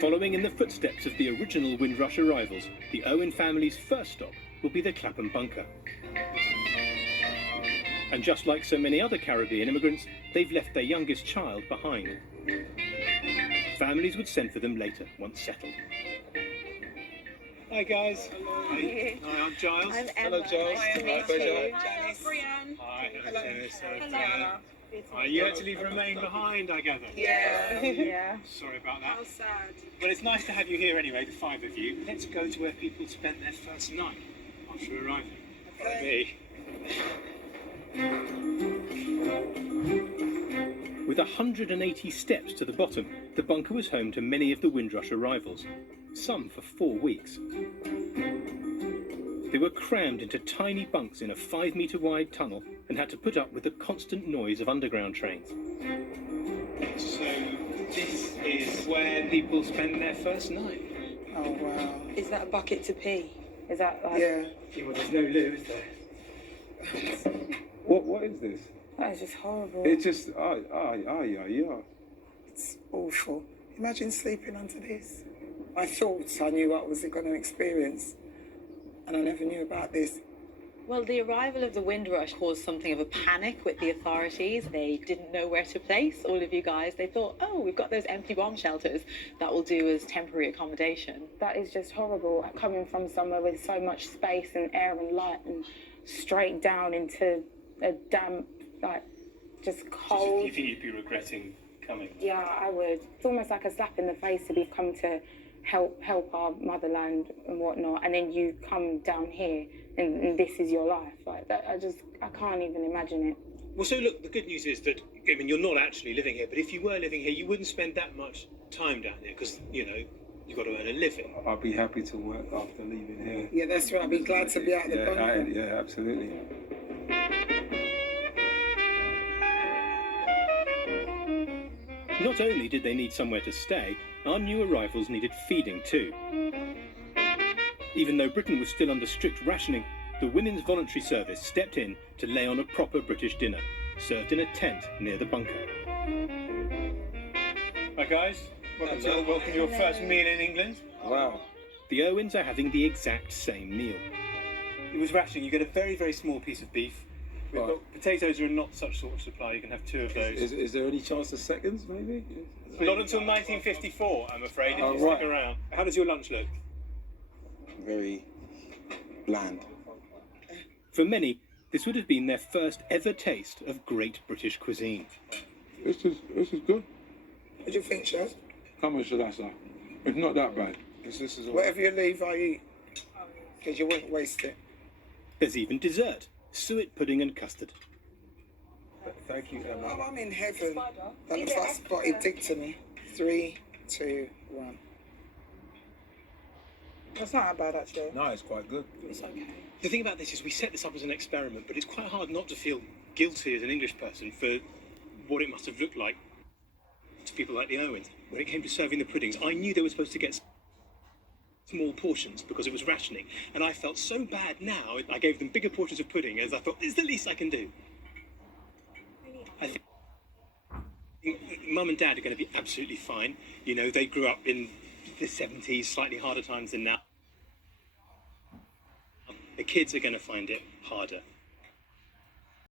Following in the footsteps of the original Windrush arrivals, the Owen family's first stop will be the Clapham bunker. And just like so many other Caribbean immigrants, they've left their youngest child behind. Families would send for them later, once settled. Hi guys. Hello. Hi, I'm Giles. I'm Emma. Hello, Giles. Nice to meet Pleasure. you. Hi, Brianne. Hi, Hello. Hello. You actually remain behind, I gather. Yeah. Yeah. Sorry about that. How sad. Well, it's nice to have you here anyway, the five of you. Let's go to where people spent their first night after arriving. Me. With 180 steps to the bottom, the bunker was home to many of the Windrush arrivals, some for 4 weeks. They were crammed into tiny bunks in a 5-metre wide tunnel and had to put up with the constant noise of underground trains. So this is where people spend their first night. Oh, wow. Is that a bucket to pee? Is that like... Yeah. Well, there's no loo, is there? What is this? That is just horrible. It's just, It's awful. Imagine sleeping under this. I thought I knew what I was going to experience, and I never knew about this. Well, the arrival of the Windrush caused something of a panic with the authorities. They didn't know where to place all of you guys. They thought, oh, we've got those empty bomb shelters that will do as temporary accommodation. That is just horrible, coming from somewhere with so much space and air and light and straight down into a damp, like, just cold. Do you think you'd be regretting coming? Yeah, I would. It's almost like a slap in the face to be come to help our motherland and whatnot, and then you come down here and this is your life. Like that, I can't even imagine it. Well, so look, the good news is that, I mean, you're not actually living here, but if you were living here, you wouldn't spend that much time down here because, you know, you've got to earn a living. I'd be happy to work after leaving here. Yeah, that's right. I'd be glad to be out of the bunker. Yeah, absolutely. Not only did they need somewhere to stay, our new arrivals needed feeding too. Even though Britain was still under strict rationing, the Women's Voluntary Service stepped in to lay on a proper British dinner, served in a tent near the bunker. Hi guys, welcome to your first meal in England. Wow. The Owens are having the exact same meal. It was rationing. You get a very, very small piece of beef. We've Right. got potatoes are not such sort of supply. You can have 2 of those. Is there any chance of seconds, maybe? Not until 1954, I'm afraid, if Oh, you right. stick around. How does your lunch look? Very bland. For many, this would have been their first ever taste of great British cuisine. This is good. What do you think, Chef? How much should I say? It's not that bad. This is all. Whatever you leave, I eat. Because you wouldn't waste it. There's even dessert, suet pudding and custard. Thank you, Oh, Emma. I'm in heaven. That looks like spotted dick to me. 3, 2, 1. That's not that bad, actually. No, it's quite good. It's okay. The thing about this is we set this up as an experiment, but it's quite hard not to feel guilty as an English person for what it must have looked like to people like the Owens. When it came to serving the puddings, I knew they were supposed to get small portions because it was rationing, and I felt so bad now. I gave them bigger portions of pudding as I thought, this is the least I can do. I think Mum and Dad are going to be absolutely fine. You know, they grew up in the 70s, slightly harder times than now. The kids are going to find it harder.